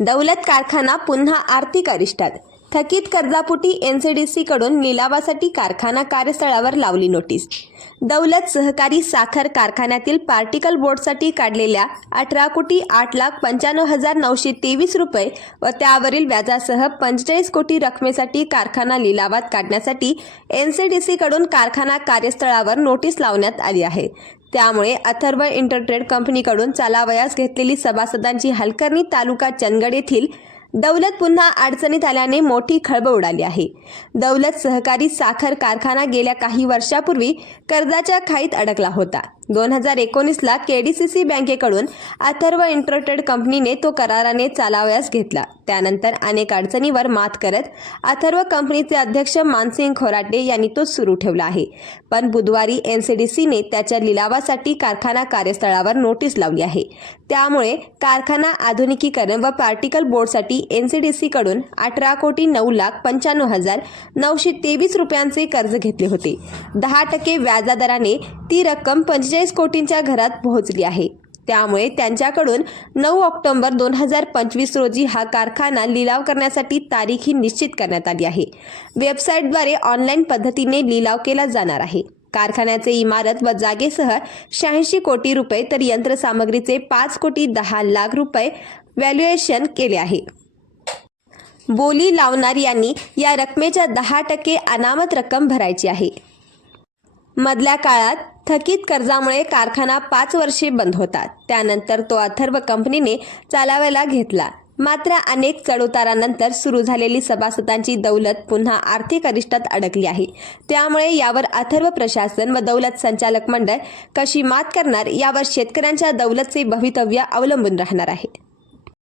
दौलत कारखाना पुन्हा आर्थिक अरिष्टात. थकीत कर्जापोटी एनसीडीसी कडून लिलावासाठी कारखाना कार्यस्थळावर लावली नोटीस. दौलत सहकारी साखर कारखान्यातील पार्टिकल बोर्डसाठी काढलेल्या अठरा कोटी आठ लाख पंच्याण्णव हजार नऊशे तेवीस रुपये व त्यावरील व्याजासह पंचेचाळीस कोटी रकमेसाठी कारखाना लिलावात काढण्यासाठी एनसीडीसी कडून कारखाना कार्यस्थळावर नोटीस लावण्यात आली आहे. त्यामुळे अथर्व इंटरट्रेड कंपनीकडून चालावयास घेतलेली सभासदांची हलकर्णी तालुका चंदगड येथील दौलत पुन्हा अडचणीत आल्याने मोठी खळबळ उडाली आहे. दौलत सहकारी साखर कारखाना गेल्या काही वर्षापूर्वी कर्जाच्या खाईत अडकला होता. दोन हजार एकोणीसला केडीसीसी बँकेकडून अथर्व इंटरटेड कंपनीने तो कराराने चालावयास घेतला. त्यानंतर अनेक अडचणीवर मात करत अथर्व कंपनीचे अध्यक्ष मानसिंग खोराटे यांनी तो सुरू ठेवला आहे. पण बुधवारी एनसीडीसीने त्याच्या लिलावासाठी कारखाना कार्यस्थळावर नोटीस लावली आहे. त्यामुळे कारखाना आधुनिकीकरण व पार्टिकल बोर्डसाठी एनसीडीसी कडून अठरा कोटी नऊ लाख पंच्याण्णव हजार नऊशे तेवीस रुपयांचे कर्ज घेतले होते. दहा टक्के व्याजादराने ती रक्कम पंचेचाळीस कोटींच्या घरात पोहोचली आहे. त्यामुळे त्यांच्याकडून नऊ ऑक्टोबर दोन हजार पंचवीस रोजी हा कारखाना लिलाव करण्यासाठी तारीख ही निश्चित करण्यात आली आहे. वेबसाईटद्वारे ऑनलाईन पद्धतीने लिलाव केला जाणार आहे. कारखान्याचे इमारत व जागेसह शहाऐंशी कोटी रुपये तर यंत्रसामग्रीचे पाच कोटी दहा लाख रुपये व्हॅल्युएशन केले आहे. बोली लावणार यांनी या रकमेच्या दहा टक्के अनामत रक्कम भरायची आहे. मधल्या काळात थकीत कर्जामुळे कारखाना पाच वर्षे बंद होता त्यानंतर तो अथर्व कंपनीने चालाव्याला घेतला. मात्र अनेक चढउतारानंतर सुरू झालेली सभासदांची दौलत पुन्हा आर्थिक अरिष्टात अडकली आहे. त्यामुळे यावर अथर्व प्रशासन व दौलत संचालक मंडळ कशी मात करणार यावर शेतकऱ्यांच्या दौलतचे भवितव्य अवलंबून राहणार आहे.